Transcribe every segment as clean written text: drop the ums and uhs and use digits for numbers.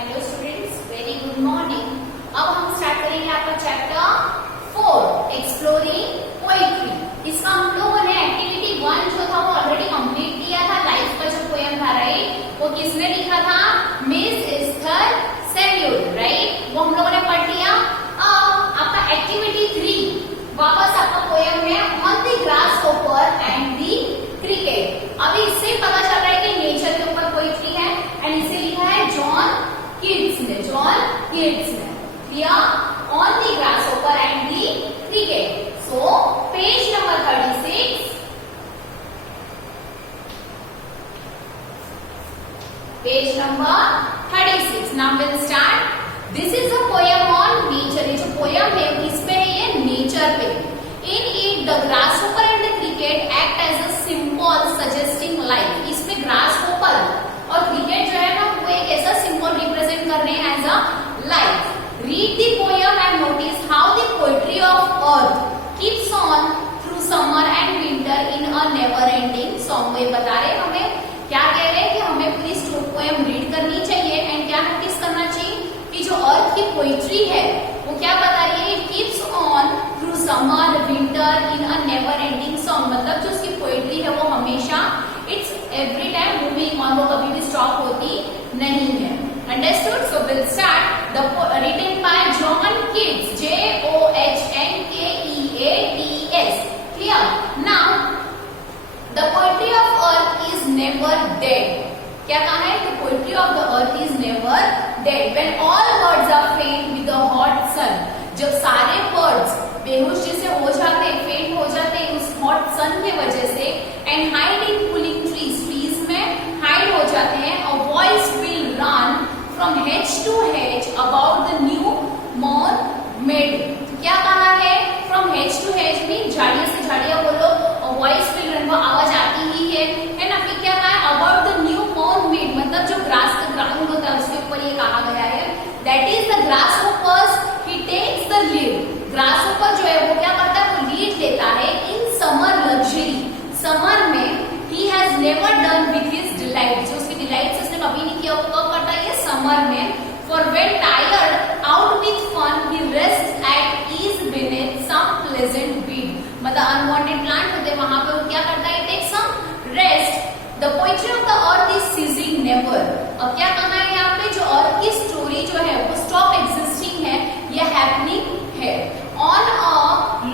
Hello students, very good morning. अब हम स्टार्ट करेंगे आपका चैप्टर 4 एक्सप्लोरिंग पोएट्री। इसका हम लोगों ने एक्टिविटी 1 जो था वो ऑलरेडी कंप्लीट किया था। लाइफ का जो पोएम था राइट, वो किसने लिखा था? Miss Esther Samuel, right. वो हम लोगों ने पढ़ लिया। अब आपका एक्टिविटी 3 वापस आपका पोएम है on the grasshopper and the cricket. अभी इससे पता चल रहा है कि नेचर के ऊपर पोएट्री है एंड इसे लिखा है जॉन किट्स ने। Clear? On the grasshopper and the cricket. So page number 36। Page number 36। Now will start. This is a poem on nature. ये जो पोएम है इस पे है, ये नेचर पे। In it the grasshopper and the cricket act as a symbol suggesting life. इसमें grasshopper और क्रिकेट जो है ना वो एक ऐसा सिंबल रिप्रेजेंट कर रहे हैं as a life. Read the poem and notice how the poetry of earth keeps on through summer and winter in a never ending song. ये बता रहे हमें, क्या कह रहे हैं कि हमें पूरी पोएम रीड करनी चाहिए एंड क्या नोटिस करना चाहिए कि जो अर्थ की पोएट्री है वो क्या बता रही है? It keeps on through summer winter in a never ending song. मतलब जो उसकी पोएट्री है वो हमेशा it's every time moving on, वो कभी भी स्टॉप होती नहीं है। Understood? So will start. The written by John Keats, JOHNKEATS। Clear? Now the poetry of earth is never dead. क्या कहा है? The poetry of the earth is never dead when all birds are faint with the hot sun. जब सारे बर्ड्स बेहोश जैसे हो जाते हैं, फेंट हो जाते हैं उस हॉट सन की वजह से, and hide in cooling trees, trees में हाइड हो जाते हैं। A voice will run from hedge to hedge about the new born made। क्या कहा है? From hedge to hedge mean झाड़ियों से झाड़ियां बोलो, और वॉइस विल रन, वो आवाज आती ही है ना। फिर क्या कहा है? About the new born made, मतलब जो ग्रास का ग्राउंड होता है उसके ऊपर ये कहा गया है। That is the grasshopper's he takes the lead. Grasshopper जो है वो क्या करता है? वो लीड लेता है इन समर लग्जरी। समर में he has never done with his delight, जो उसकी डिलाइट उसने कभी नहीं किया, वो कब करता है? ये समर में। For when tired out with fun he rest at ease beneath some pleasant weed. मतलब अनवांटेड प्लांट होते हैं वहां पे वो क्या करता है? Take some rest. The poetry of the earth is ceasing never. अब क्या कहना है यहाँ पे? जो अर्थ की स्टोरी जो है वो स्टॉप एग्जिस्टिंग है, ये हैपनिंग है। On a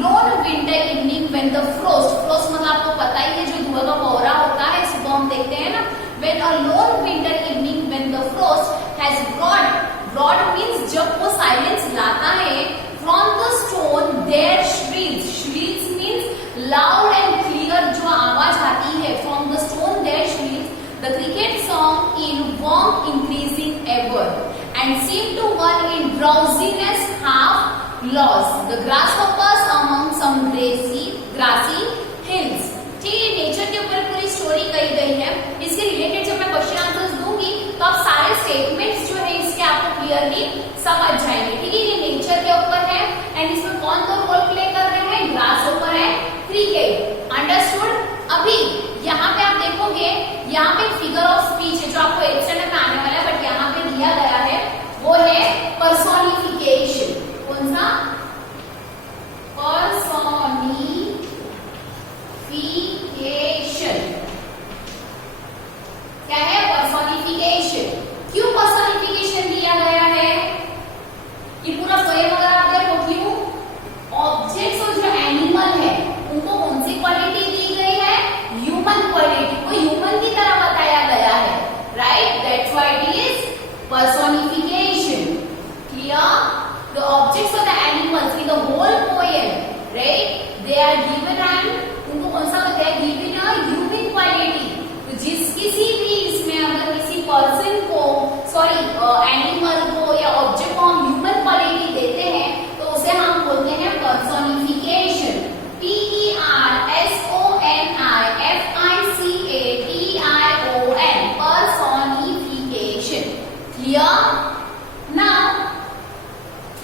lone winter evening when the frost, frost मतलब आपको पता ही है जो धुआं का कोहरा होता है, सुबह हम देखते हैं ना। When a lone winter evening when the frost has wrought means जब वो साइलेंस लाता है, from the stone there shrills, shrills means loud and clear जो आवाज आती है, from the stone there shrills the cricket song in warmth increasing ever and seem to one in drowsiness half lost, the grasshoppers among some grassy hills। ठीक है, नेचर के ऊपर पूरी स्टोरी कही गई है। इसके रिलेटेड जब मैं क्वेश्चन आंसर्स दूंगी तो आप सारे स्टेटमेंट्स जो है इसके आपको क्लियरली समझ जाएंगे। ठीक है, ये नेचर के ऊपर है एंड इसमें कौन कौन रोल प्ले कर रहे हैं? ग्रासहोपर है, क्रिकेट। अंडरस्टूड? अभी यहाँ पे आप देखोगे, यहाँ पे फिगर ऑफ स्पीच है जो आपको एक स्टैंडर्ड में आने वाला है, बट यहाँ पे दिया गया है वो है पर्सोनिफिकेशन। कौन सा? पर्सोनिफिकेशन। क्या है? पर्सोनिफिकेशन। क्यों पर्सोनिफिकेशन दिया गया है? ये पूरा पोएम अगर आप देखो, क्यों? ऑब्जेक्ट्स और जो एनिमल है उनको कौन सी क्वालिटी दी गई है? ह्यूमन क्वालिटी को ह्यूमन की तरह बताया गया है, right? That's why it is personification. Clear? The objects और the animals in the whole poem, right, they are given and उनको कौन सा बताया? Given a human quality. तो जिस किसी भी इसमें अगर किसी पर्सन को, सॉरी एनिमल को या ऑब्जेक्ट को हम ह्यूमन क्वालिटी देते हैं तो उसे हम बोलते हैं personification. PERSONIFICATION, personification। Clear? Now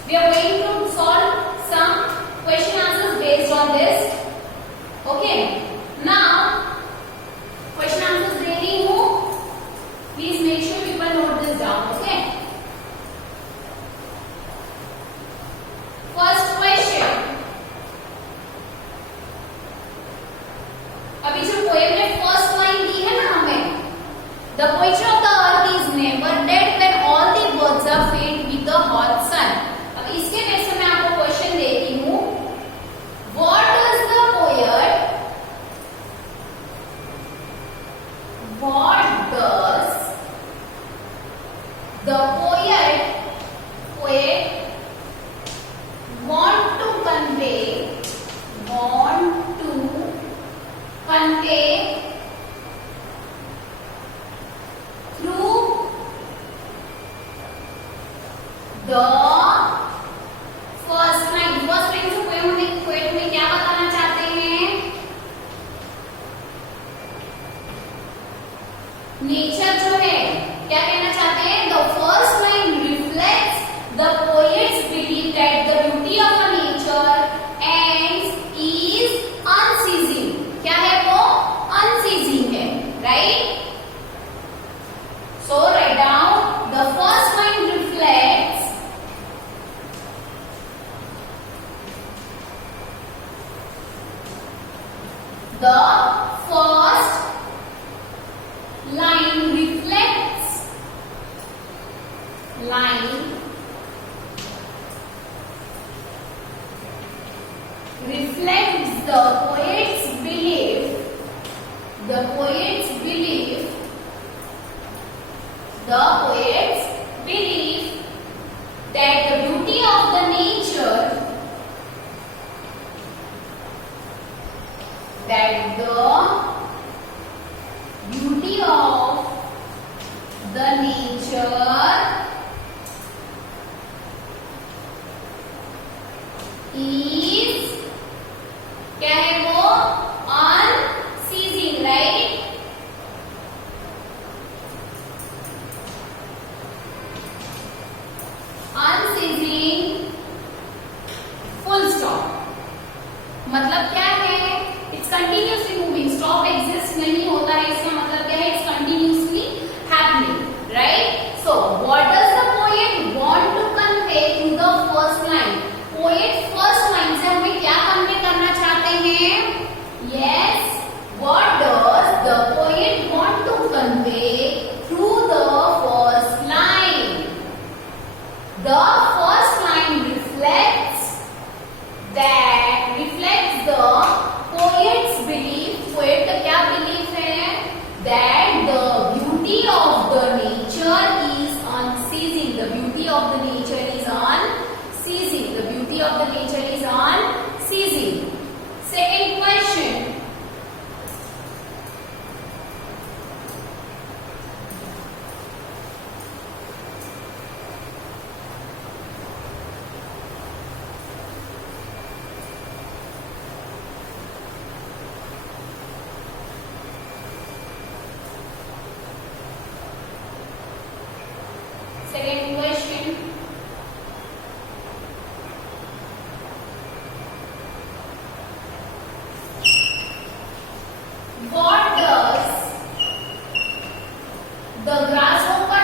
we are going to solve some question answers based on this. Okay, now question answers दे रही हूँ, please make sure people note this down. Okay, never dead when all the birds are fed with the hot sun. अब इसके बेस पे मैं आपको क्वेश्चन देती हूँ. What does the poet want to convey through the first line. First line से पोएट में क्या बताना चाहते हैं? नेचर जो है क्या कहना चाहते हैं? The first line reflects the poets believe that the beauty of a nature and is unceasing. क्या है वो? अनसीजिंग है, right? So write down the first line reflects the first line reflects the poet's belief that the beauty of the nature is क्या है वो? unceasing, right? Unceasing, full stop. मतलब क्या है? It's continuously moving. Stop exist नहीं होता है. इसका मतलब क्या है? It's continuously happening, right? So what does the poet want to convey in the first line? Poet first line से हमें क्या convey करना चाहते हैं? Yes. What does the poet want to convey through the first line? The first line reflects the poet's belief. Poet का क्या belief है? That the beauty of the nature is unceasing. The beauty of the nature is unceasing. The beauty of the nature is unceasing. Second question. Second question. What does the grasshopper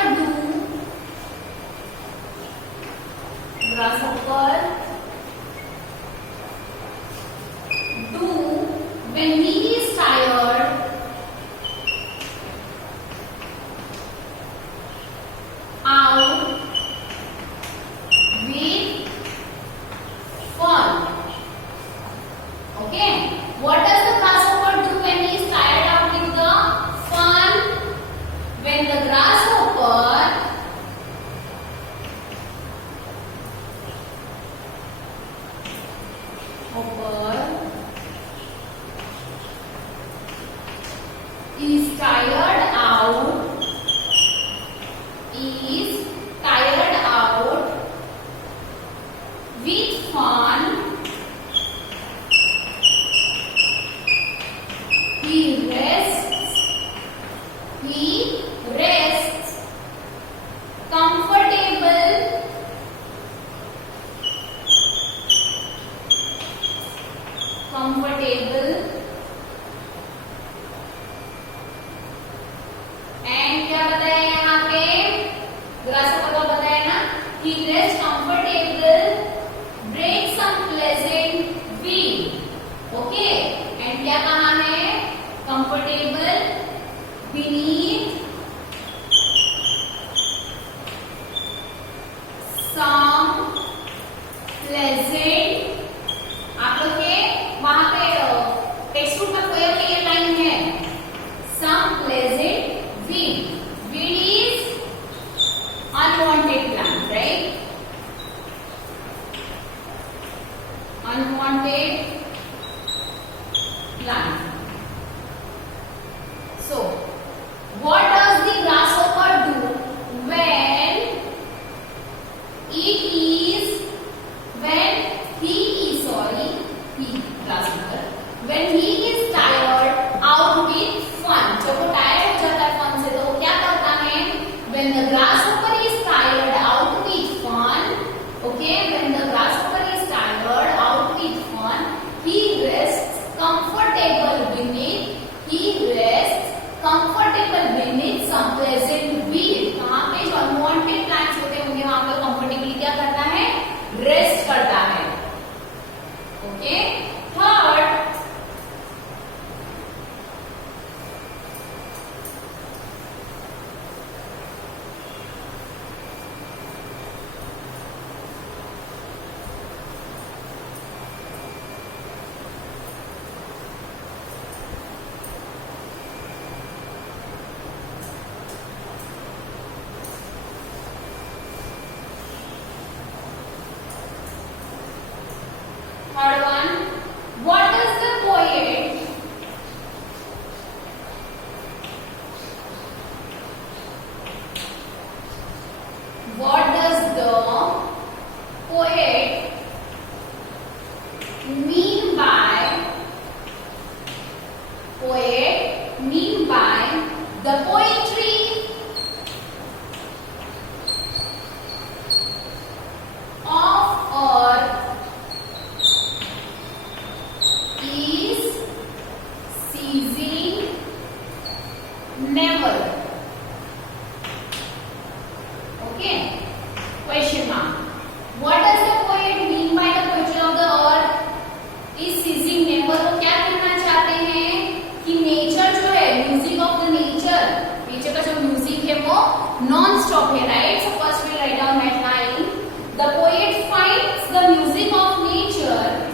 do? When he is tired out with fun? Okay. What does the grasshopper do when he is tired out with the fun? When the grasshopper is tired out with fun, he rests pleasant, आप लोग के वहां पे text book में पोएम में ये line है, some pleasant weed, weed is unwanted plant, right, unwanted plant. So, what does the grasshopper do when he is tired out with fun? जब वो टायर्ड हो जाता है फन से तो वो क्या करता है? When the grasshopper is tired out with fun, okay, when the grasshopper is tired out with fun, he rests comfortable beneath some pleasant weed. कहाँ पे जो अनवांटेड प्लांट्स होते होंगे वहां पर कंफर्टेबली क्या करता है? रेस्ट करता है. Okay, third, third one, what does the poet mean by the poetry of earth is ceasing never. Okay, question mark. What does the poet mean by the poetry of the earth is ceasing never? वो क्या कहना चाहते हैं कि नेचर जो है, music of the nature का जो म्यूजिक है वो नॉन स्टॉप है, right? So first we write down that line. The poet finds the music of nature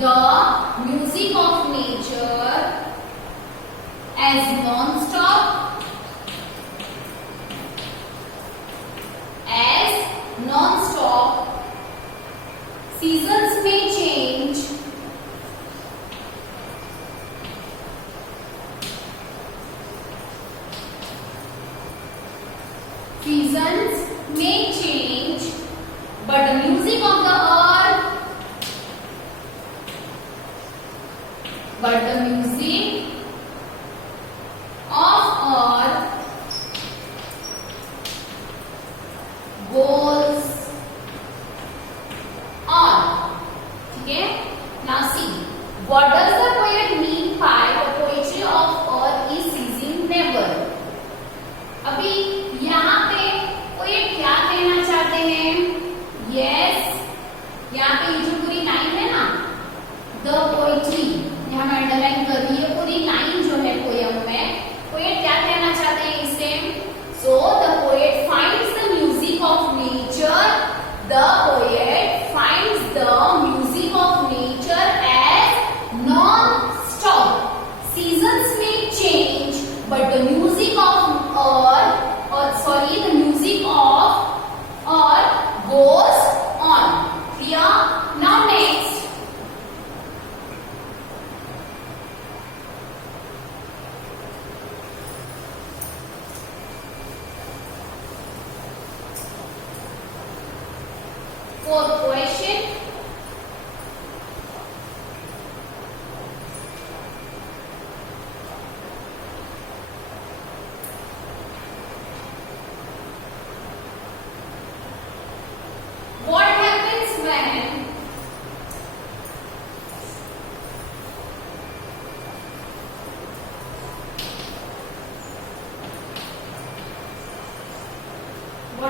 the music of nature as non-stop, seasons may change, but the music of the earth, goes on. ठीक है? Now see, what does the poet mean by the poetry of earth is ceasing never? अभी यहाँ पे पोएट क्या कहना चाहते हैं? Yes, यहाँ पे ये जो पूरी लाइन है ना, the poetry, यहाँ मैं अंडरलाइन कर रही है, पूरी लाइन जो है पोयम में, पोएट क्या कहना चाहते हैं इससे? So the poet finds the music of nature. The poet finds the music of nature as non-stop. Seasons may change, but the music of earth, the music of earth goes on. Clear? Now next. Fourth question. What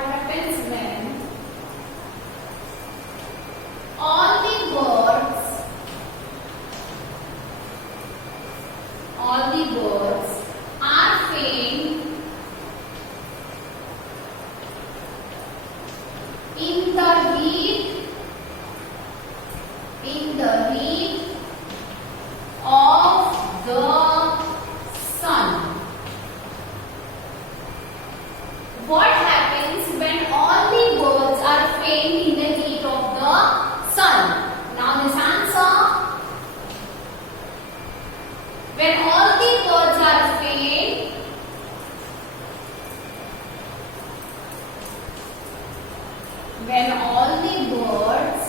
happens when in the heat of the sun. What happens when all the birds are faint in the heat of the sun? Now this answer. When all the birds are faint, when all the birds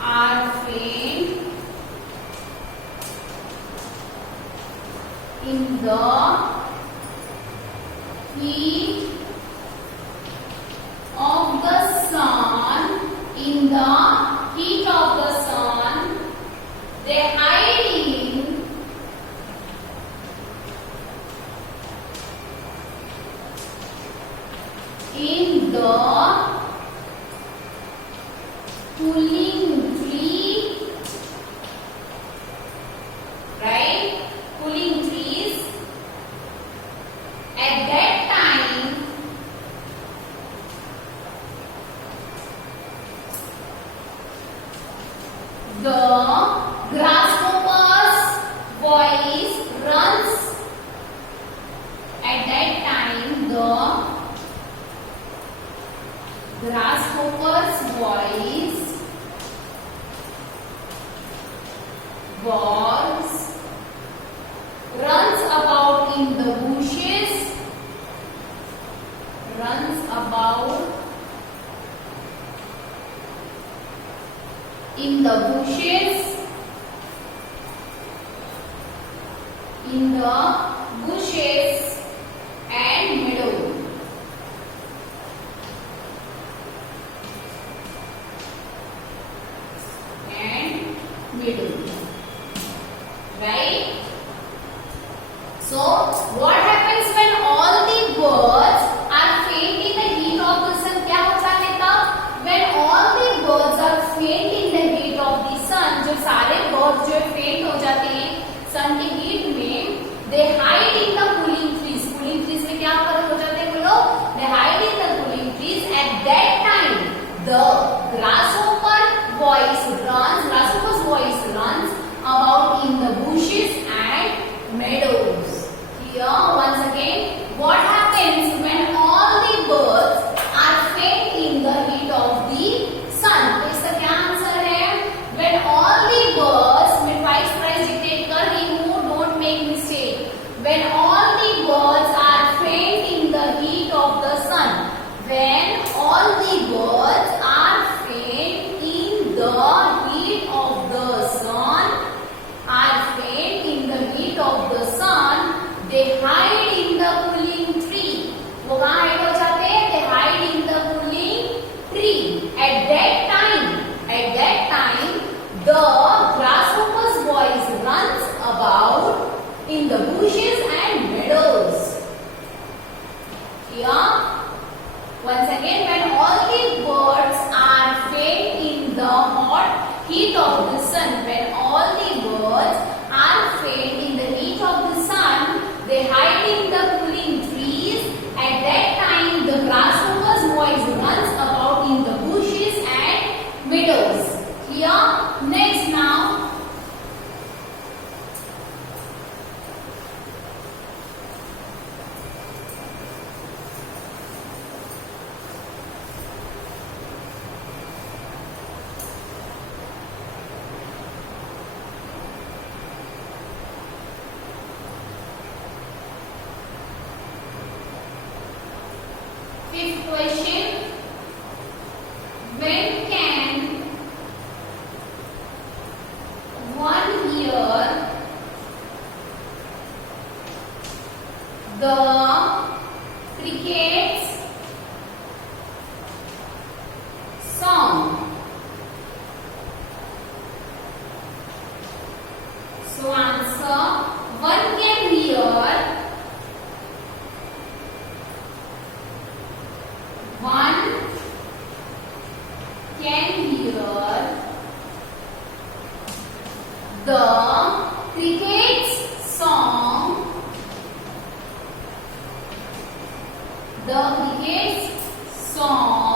are faint in the heat of the sun, in the heat of the sun, they hide in the cooling tree, right? Cooling trees. At that time, the grasshopper's voice runs. At that time, the grasshopper's voice runs about in the bushes, runs about in the bushes, and meadows. Right? So, what happens when all the birds are faint in the heat of the sun? क्या होता है तब? When all the birds are faint in the heat of the sun, जब सारे birds जो faint हो जाते हैं sun की heat में, they hide in the cooling trees. Cooling trees में क्या फर्क हो जाते हैं बोलो? They hide in the cooling trees. At that time, the grasshopper's voice runs about in the bushes and meadows. Here once again, what happens when all the birds are faint in the heat of the sun? तो इसका क्या आंसर है? When all the birds, मैं twice dictate कर रही हूँ, don't make mistake. When all the birds are faint in the heat of the sun. When all the birds are faint in the heat of the sun, they hide in the cooling tree. वो कहाँ hide हो जाते हैं? They hide in the cooling tree. At that time, the grasshopper's voice runs about in the bushes and meadows. Here, once again, when all the birds are faint in the hot heat of the sun, when all the birds are faint in the heat of the sun, they hide in the cooling trees. At that time, the grasshopper's voice runs about in the bushes and meadows. Here, next now. Fifth question. When can 1 hear the cricket's song? So answer, one can hear the cricket's song. The cricket's song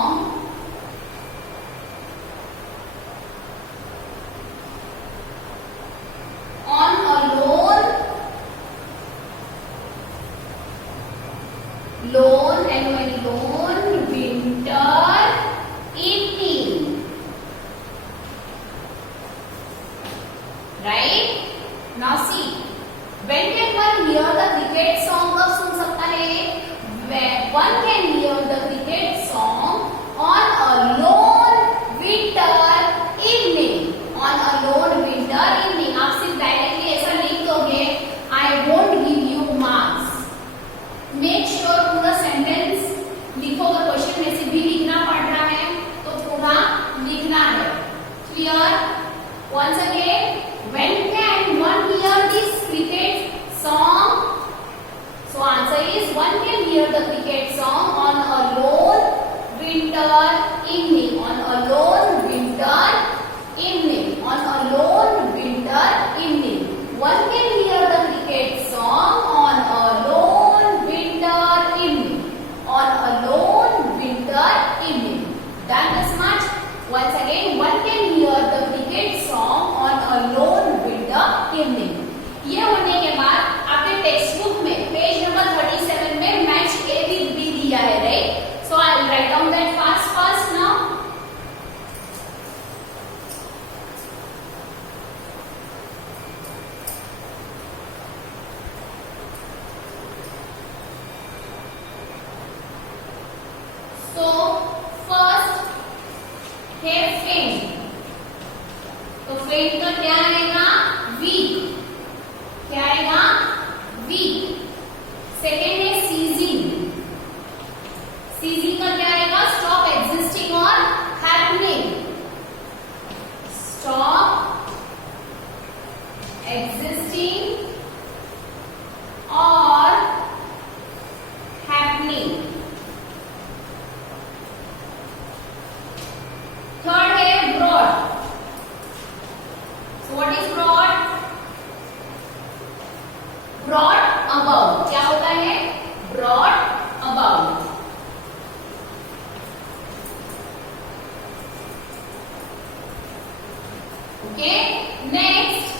winter evening, on a lone winter evening, on a lone winter evening. One can hear the cricket song on a lone winter evening, on a lone winter evening. Done this much? Once again, one can hear the cricket song on a lone winter evening. ये होने के बाद आपके text book में page number 37 में मैच ए with B दिया है, right? So I will write down that fast now. So first है faint. तो faint का क्या आएगा? weak. क्या आएगा? weak. सेकेंड है ceasing. ceasing का क्या आएगा? stop existing और happening. stop existing और happening. थर्ड है broad. So what is broad? Broad above. क्या होता है? broad above. Okay. Next